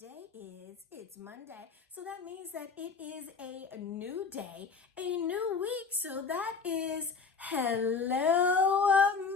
It's Monday. So that means that it is a new day, a new week. So that is Hello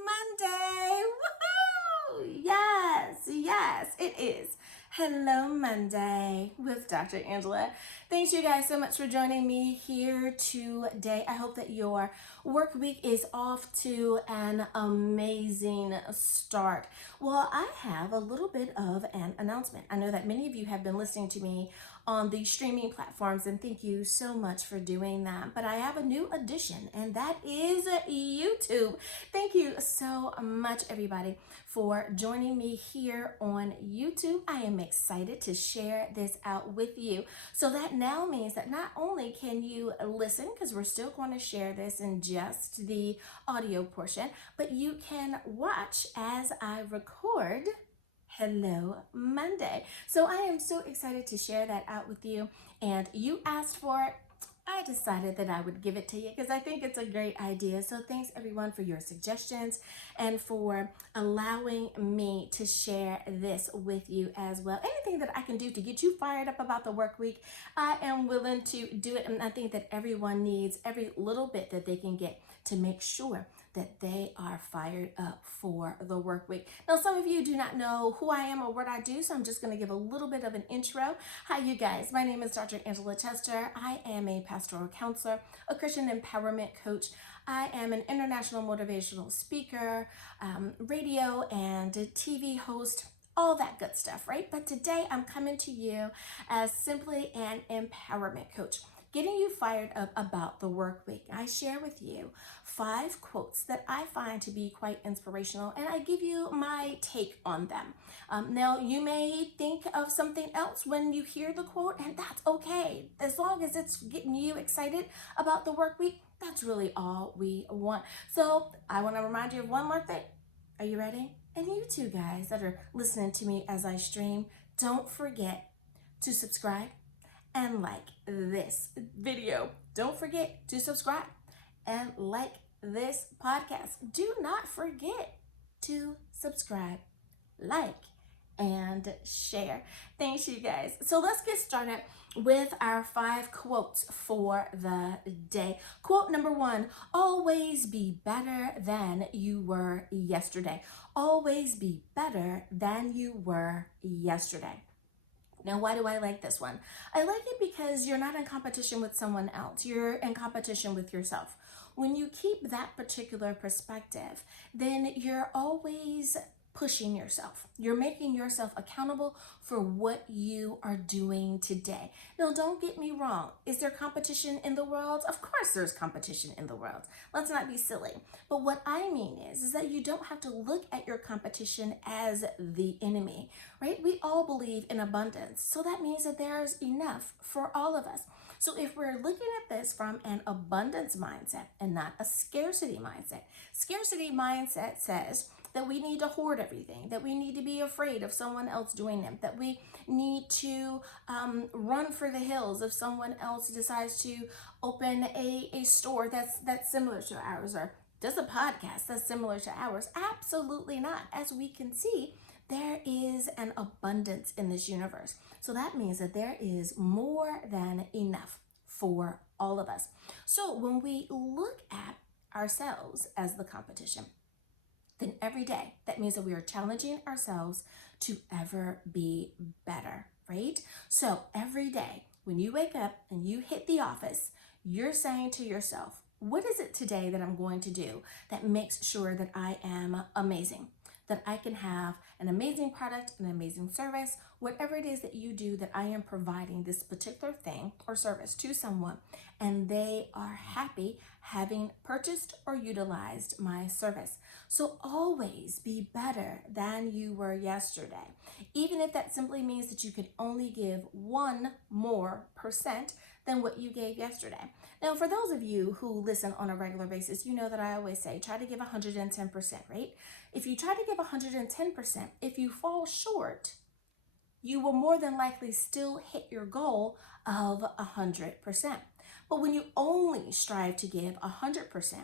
Monday. Woohoo! Yes, it is Hello Monday with Dr. Angela. Thanks you guys so much for joining me here today. I hope that your work week is off to an amazing start. Well, I have a little bit of an announcement. I know that many of you have been listening to me on the streaming platforms, and thank you so much for doing that. But I have a new addition, and that is YouTube. Thank you so much, everybody, for joining me here on YouTube. I am excited to share this out with you. So that now means that not only can you listen, because we're still going to share this in just the audio portion, but you can watch as I record Hello Monday. So I am so excited to share that out with you, and you asked for it. I decided that I would give it to you because I think it's a great idea. So thanks everyone for your suggestions and for allowing me to share this with you as well. Anything that I can do to get you fired up about the work week, I am willing to do it. And I think that everyone needs every little bit that they can get to make sure that they are fired up for the work week. Now, some of you do not know who I am or what I do, so I'm just going to give a little bit of an intro. Hi, you guys. My name is Dr. Angela Chester. I am a pastoral counselor, a Christian empowerment coach. I am an international motivational speaker, radio and TV host, all that good stuff, right? But today I'm coming to you as simply an empowerment coach, getting you fired up about the work week. I share with you 5 quotes that I find to be quite inspirational, and I give you my take on them. Now, you may think of something else when you hear the quote, and that's okay. As long as it's getting you excited about the work week, that's really all we want. So I want to remind you of one more thing. Are you ready? And you two guys that are listening to me as I stream, don't forget to subscribe and like this video. Don't forget to subscribe and like this podcast. Do not forget to subscribe, like, and share. Thanks, you guys. So let's get started with our 5 quotes for the day. Quote number 1, always be better than you were yesterday. Always be better than you were yesterday. Now, why do I like this one? I like it because you're not in competition with someone else. You're in competition with yourself. When you keep that particular perspective, then you're always pushing yourself. You're making yourself accountable for what you are doing today. Now, don't get me wrong. Is there competition in the world? Of course there's competition in the world. Let's not be silly. But what I mean is that you don't have to look at your competition as the enemy, right? We all believe in abundance. So that means that there's enough for all of us. So if we're looking at this from an abundance mindset and not a scarcity mindset says that we need to hoard everything, that we need to be afraid of someone else doing them, that we need to run for the hills if someone else decides to open a store that's similar to ours, or does a podcast that's similar to ours. Absolutely not. As we can see, there is an abundance in this universe. So that means that there is more than enough for all of us. So when we look at ourselves as the competition, then every day, that means that we are challenging ourselves to ever be better, right? So every day, when you wake up and you hit the office, you're saying to yourself, what is it today that I'm going to do that makes sure that I am amazing? That I can have an amazing product, an amazing service, whatever it is that you do, that I am providing this particular thing or service to someone, and they are happy having purchased or utilized my service. So always be better than you were yesterday. Even if that simply means that you could only give 1% more than what you gave yesterday. Now, for those of you who listen on a regular basis, you know that I always say, try to give 110%, right? If you try to give 110%, if you fall short, you will more than likely still hit your goal of 100%. But when you only strive to give 100%,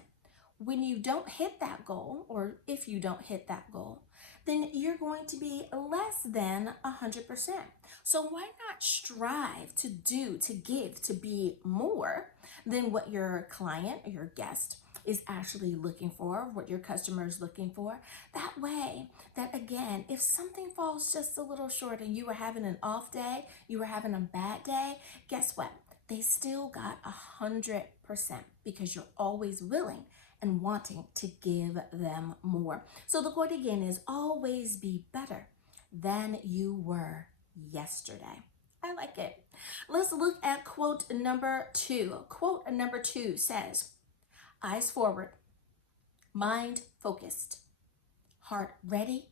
when you don't hit that goal, or if you don't hit that goal, then you're going to be less than 100%. So why not strive to do, to give, to be more than what your client or your guest is actually looking for, what your customer is looking for? That way, that again, if something falls just a little short and you were having an off day, you were having a bad day, guess what? They still got 100% because you're always willing and wanting to give them more. So the quote again is always be better than you were yesterday. I like it. Let's look at quote number 2. Quote number 2 says, eyes forward, mind focused, heart ready,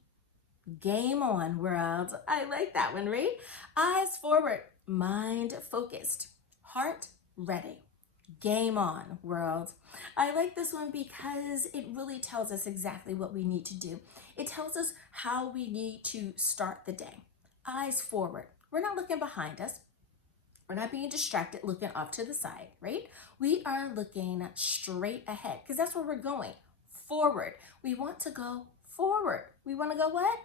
game on, world. I like that one, right? Eyes forward, mind focused, heart ready, game on, world. I like this one because it really tells us exactly what we need to do. It tells us how we need to start the day. Eyes forward. We're not looking behind us. We're not being distracted, looking off to the side, right? We are looking straight ahead because that's where we're going, forward. We want to go forward. We want to go what?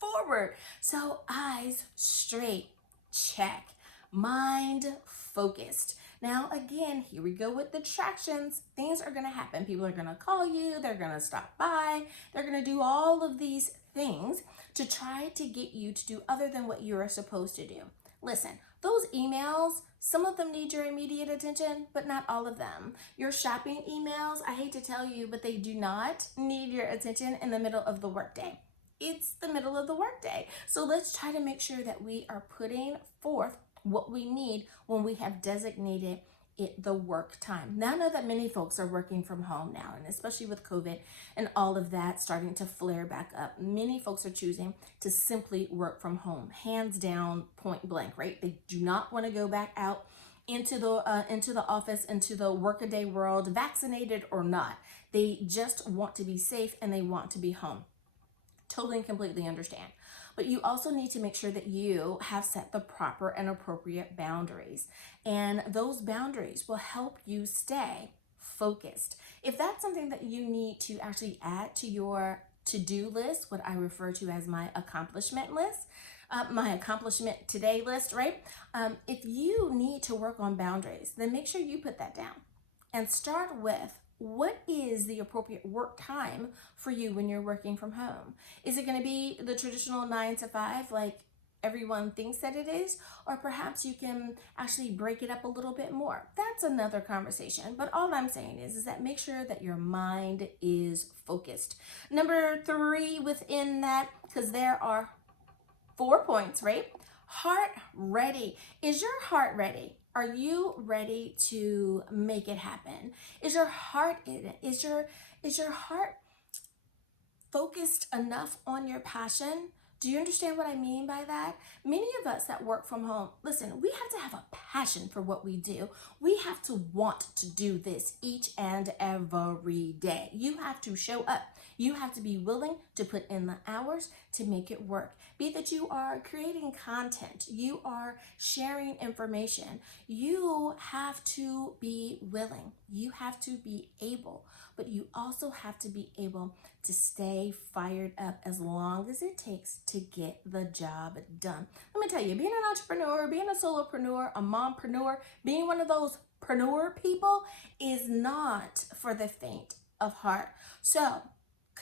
Forward. So eyes straight, check. Mind focused. Now, again, here we go with the distractions. Things are going to happen. People are going to call you. They're going to stop by. They're going to do all of these things to try to get you to do other than what you are supposed to do. Listen, those emails, some of them need your immediate attention, but not all of them. Your shopping emails, I hate to tell you, but they do not need your attention in the middle of the workday. It's the middle of the workday. So let's try to make sure that we are putting forth what we need when we have designated it the work time. Now I know that many folks are working from home now, and especially with COVID and all of that starting to flare back up, many folks are choosing to simply work from home, hands down, point blank, right? They do not want to go back out into the office, into the workaday world, vaccinated or not. They just want to be safe and they want to be home. Totally and completely understand. But you also need to make sure that you have set the proper and appropriate boundaries. And those boundaries will help you stay focused. If that's something that you need to actually add to your to-do list, what I refer to as my accomplishment list, my accomplishment today list, right? If you need to work on boundaries, then make sure you put that down and start with, what is the appropriate work time for you when you're working from home? Is it going to be the traditional 9 to 5 like everyone thinks that it is? Or perhaps you can actually break it up a little bit more. That's another conversation. But all I'm saying is that make sure that your mind is focused. Number 3 within that, because there are 4 points, right? Heart ready. Is your heart ready? Are you ready to make it happen? Is your heart in it? Is your heart focused enough on your passion? Do you understand what I mean by that? Many of us that work from home, listen, we have to have a passion for what we do. We have to want to do this each and every day. You have to show up. You have to be willing to put in the hours to make it work. Be that you are creating content, you are sharing information. You have to be willing. You have to be able, but you also have to be able to stay fired up as long as it takes to get the job done. Let me tell you, being an entrepreneur, being a solopreneur, a mompreneur, being one of those preneur people is not for the faint of heart. So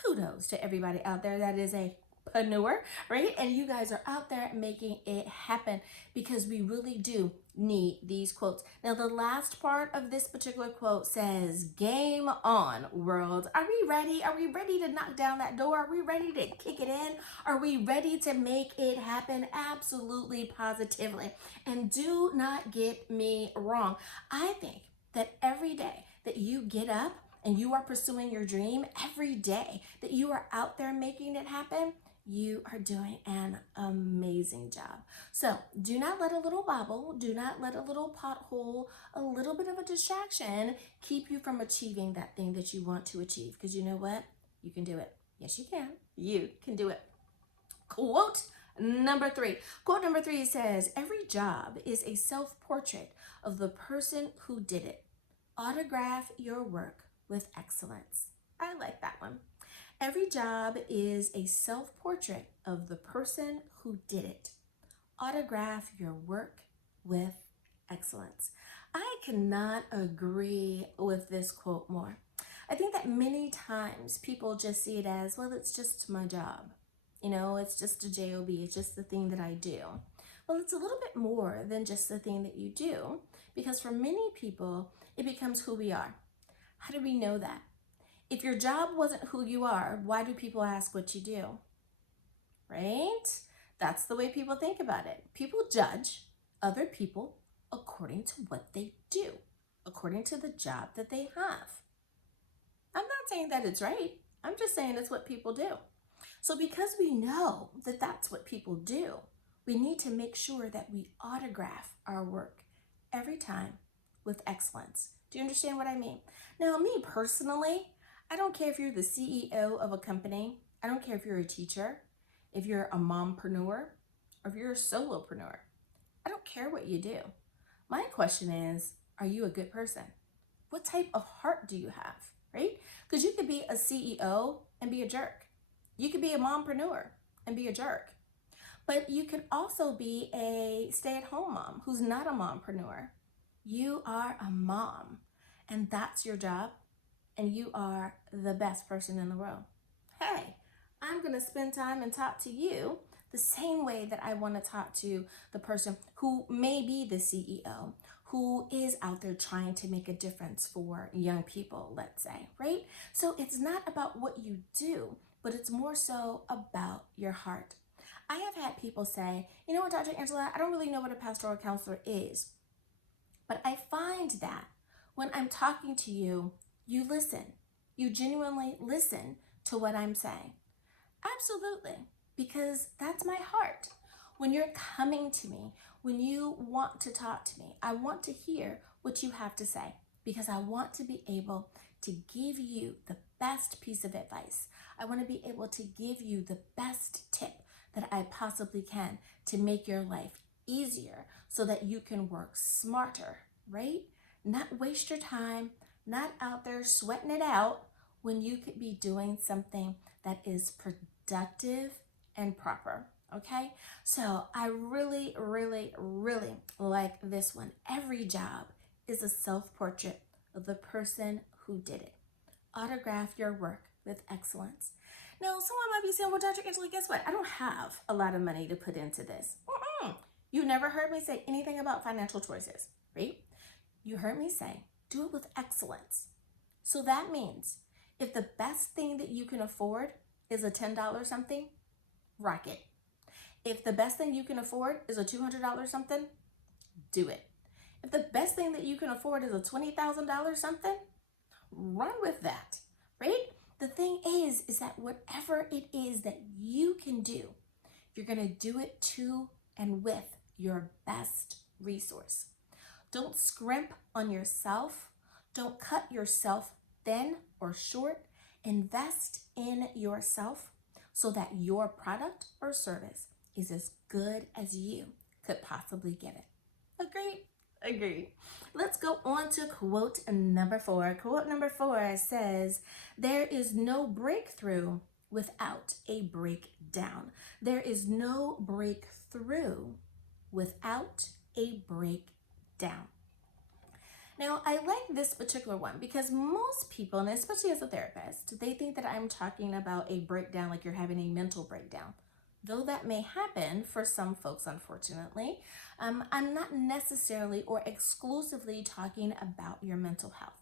kudos to everybody out there that is a preneur, right? And you guys are out there making it happen, because we really do need these quotes. Now, the last part of this particular quote says, game on, world. Are we ready? Are we ready to knock down that door? Are we ready to kick it in? Are we ready to make it happen? Absolutely, positively. And do not get me wrong. I think that every day that you get up and you are pursuing your dream, every day that you are out there making it happen, you are doing an amazing job. So do not let a little bobble, do not let a little pothole, a little bit of a distraction keep you from achieving that thing that you want to achieve. Because you know what? You can do it. Yes, you can. You can do it. Quote number 3. Quote number 3 says, every job is a self-portrait of the person who did it. Autograph your work with excellence. I like that one. Every job is a self-portrait of the person who did it. Autograph your work with excellence. I cannot agree with this quote more. I think that many times people just see it as, well, it's just my job. It's just a job, it's just the thing that I do. Well, it's a little bit more than just the thing that you do, because for many people, it becomes who we are. How do we know that? If your job wasn't who you are, why do people ask what you do? Right? That's the way people think about it. People judge other people according to what they do, according to the job that they have. I'm not saying that it's right. I'm just saying it's what people do. So because we know that that's what people do, we need to make sure that we autograph our work every time with excellence. Do you understand what I mean? Now, me personally, I don't care if you're the CEO of a company. I don't care if you're a teacher, if you're a mompreneur, or if you're a solopreneur. I don't care what you do. My question is, are you a good person? What type of heart do you have, right? Because you could be a CEO and be a jerk. You could be a mompreneur and be a jerk. But you could also be a stay-at-home mom who's not a mompreneur. You are a mom, and that's your job, and you are the best person in the world. Hey, I'm going to spend time and talk to you the same way that I want to talk to the person who may be the CEO, who is out there trying to make a difference for young people, let's say, right? So it's not about what you do, but it's more so about your heart. I have had people say, you know what, Dr. Angela, I don't really know what a pastoral counselor is. But I find that when I'm talking to you, you listen. You genuinely listen to what I'm saying. Absolutely, because that's my heart. When you're coming to me, when you want to talk to me, I want to hear what you have to say, because I want to be able to give you the best piece of advice. I want to be able to give you the best tip that I possibly can to make your life easier so that you can work smarter, right? Not waste your time, not out there sweating it out when you could be doing something that is productive and proper, okay? So I really, really, really like this one. Every job is a self-portrait of the person who did it. Autograph your work with excellence. Now, someone might be saying, well, Dr. Angela, guess what? I don't have a lot of money to put into this. You never heard me say anything about financial choices, right? You heard me say, do it with excellence. So that means if the best thing that you can afford is a $10 something, rock it. If the best thing you can afford is a $200 something, do it. If the best thing that you can afford is a $20,000 something, run with that, right? The thing is that whatever it is that you can do, you're going to do it to and with your best resource. Don't scrimp on yourself. Don't cut yourself thin or short. Invest in yourself so that your product or service is as good as you could possibly give it. Agreed? Agreed. Let's go on to quote number 4. Quote number 4 says, there is no breakthrough without a breakdown. There is no breakthrough without a breakdown. Now, I like this particular one because most people, and especially as a therapist, they think that I'm talking about a breakdown like you're having a mental breakdown. Though that may happen for some folks, unfortunately, I'm not necessarily or exclusively talking about your mental health.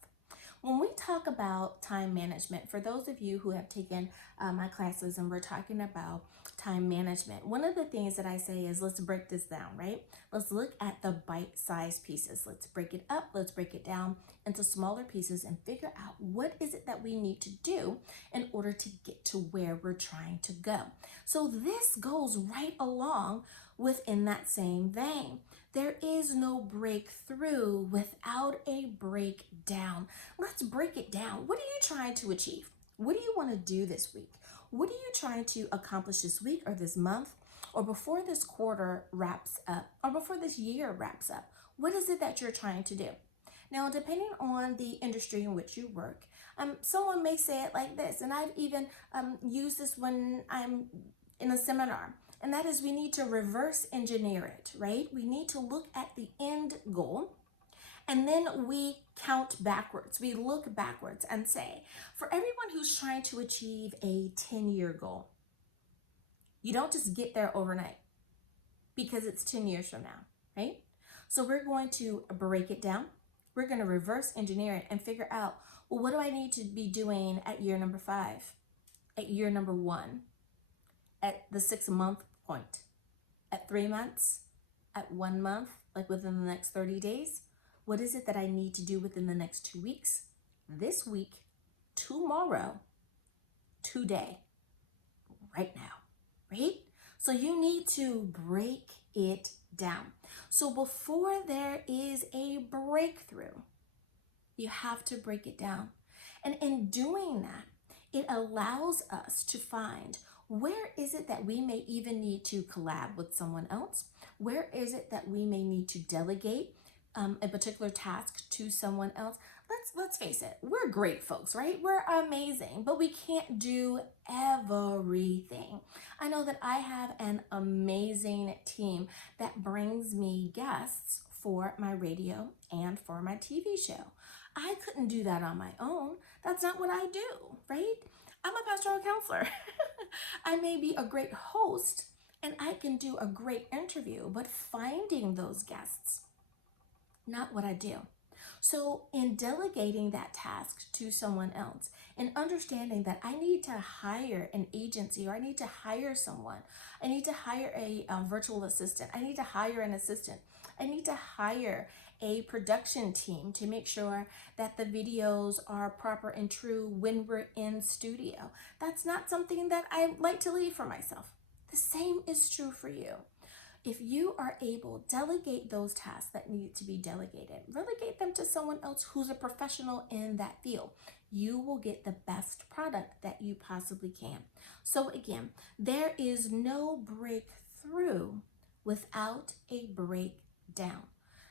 When we talk about time management, for those of you who have taken my classes and we're talking about time management, one of the things that I say is let's break this down, right? Let's look at the bite-sized pieces. Let's break it up. Let's break it down into smaller pieces and figure out what is it that we need to do in order to get to where we're trying to go. So this goes right along within that same vein. There is no breakthrough without a breakdown. Let's break it down. What are you trying to achieve? What do you want to do this week? What are you trying to accomplish this week or this month or before this quarter wraps up or before this year wraps up? What is it that you're trying to do? Now, depending on the industry in which you work, Someone may say it like this, and I've even used this when I'm in a seminar, and that is we need to reverse engineer it, right? We need to look at the end goal, and then we count backwards. We look backwards and say, for everyone who's trying to achieve a 10-year goal, you don't just get there overnight because it's 10 years from now, right? So we're going to break it down. We're going to reverse engineer it and figure out, well, what do I need to be doing at year number 5, at year number 1, at the 6-month point, at 3 months, at 1 month, like within the next 30 days? What is it that I need to do within the next 2 weeks, this week, tomorrow, today, right now, right? So you need to break it down. So before there is a breakthrough, you have to break it down. And in doing that, it allows us to find where is it that we may even need to collab with someone else? Where is it that we may need to delegate a particular task to someone else? Let's face it, we're great folks, right? We're amazing, but we can't do everything. I know that I have an amazing team that brings me guests for my radio and for my TV show. I couldn't do that on my own. That's not what I do, right? I'm a pastoral counselor. I may be a great host and I can do a great interview, but finding those guests, not what I do. So in delegating that task to someone else and understanding that I need to hire an agency, or I need to hire someone, I need to hire a virtual assistant, I need to hire an assistant, I need to hire a production team to make sure that the videos are proper and true when we're in studio. That's not something that I like to leave for myself. The same is true for you. If you are able, delegate those tasks that need to be delegated. Relegate them to someone else who's a professional in that field. You will get the best product that you possibly can. So again, there is no breakthrough without a breakdown.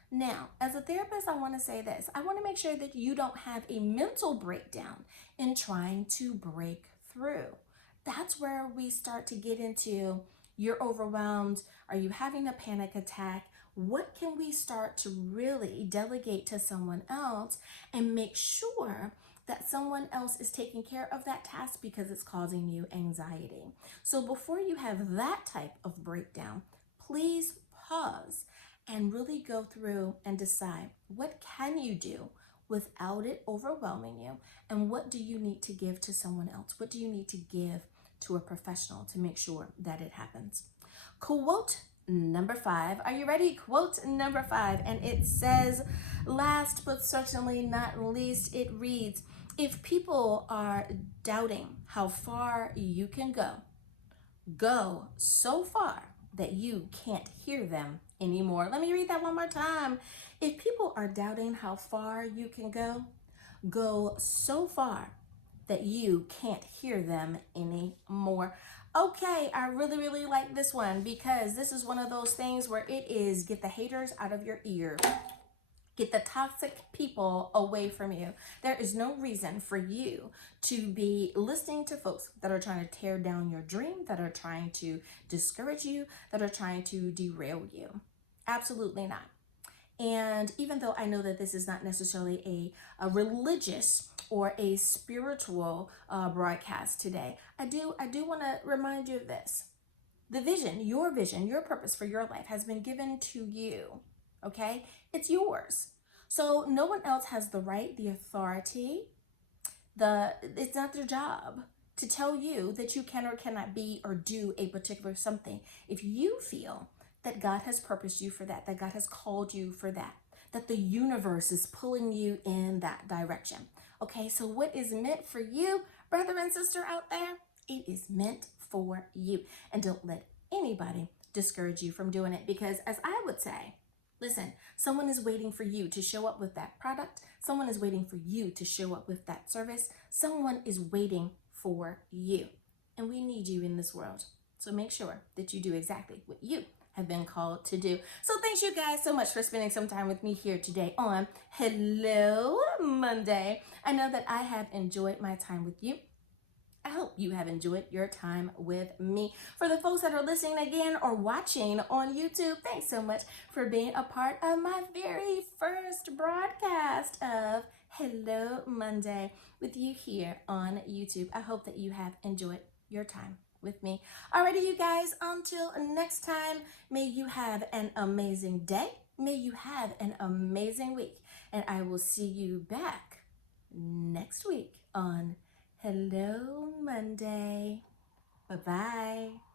Now, as a therapist, I want to say this. I want to make sure that you don't have a mental breakdown in trying to break through. That's where we start to get into, you're overwhelmed. Are you having a panic attack? What can we start to really delegate to someone else and make sure that someone else is taking care of that task because it's causing you anxiety? So before you have that type of breakdown, please pause and really go through and decide, what can you do without it overwhelming you? And what do you need to give to someone else? What do you need to give to a professional to make sure that it happens? Quote number 5. Are you ready? Quote number 5. And it says, last but certainly not least, it reads, if people are doubting how far you can go, go so far that you can't hear them anymore. Let me read that one more time. If people are doubting how far you can go, go so far that you can't hear them anymore. Okay, I really like this one because this is one of those things where it is get the haters out of your ear. Get the toxic people away from you. There is no reason for you to be listening to folks that are trying to tear down your dream, that are trying to discourage you, that are trying to derail you. Absolutely not. And even though I know that this is not necessarily a religious or a spiritual broadcast today, I do want to remind you of this. The vision, your purpose for your life has been given to you, okay? It's yours. So no one else has the right, the authority, it's not their job to tell you that you can or cannot be or do a particular something. If you feel that God has purposed you for that God has called you for that the universe is pulling you in that direction. Okay, so what is meant for you, brother and sister out there, it is meant for you. And don't let anybody discourage you from doing it, because as I would say, listen, someone is waiting for you to show up with that product. Someone is waiting for you to show up with that service. Someone is waiting for you. And we need you in this world. So make sure that you do exactly what you have been called to do. So thanks you guys so much for spending some time with me here today on Hello Monday. I know that I have enjoyed my time with you. I hope you have enjoyed your time with me. For the folks that are listening again or watching on YouTube, thanks so much for being a part of my very first broadcast of Hello Monday with you here on YouTube. I hope that you have enjoyed your time with me. Alrighty, you guys, until next time, may you have an amazing day. May you have an amazing week. And I will see you back next week on Hello Monday. Bye-bye.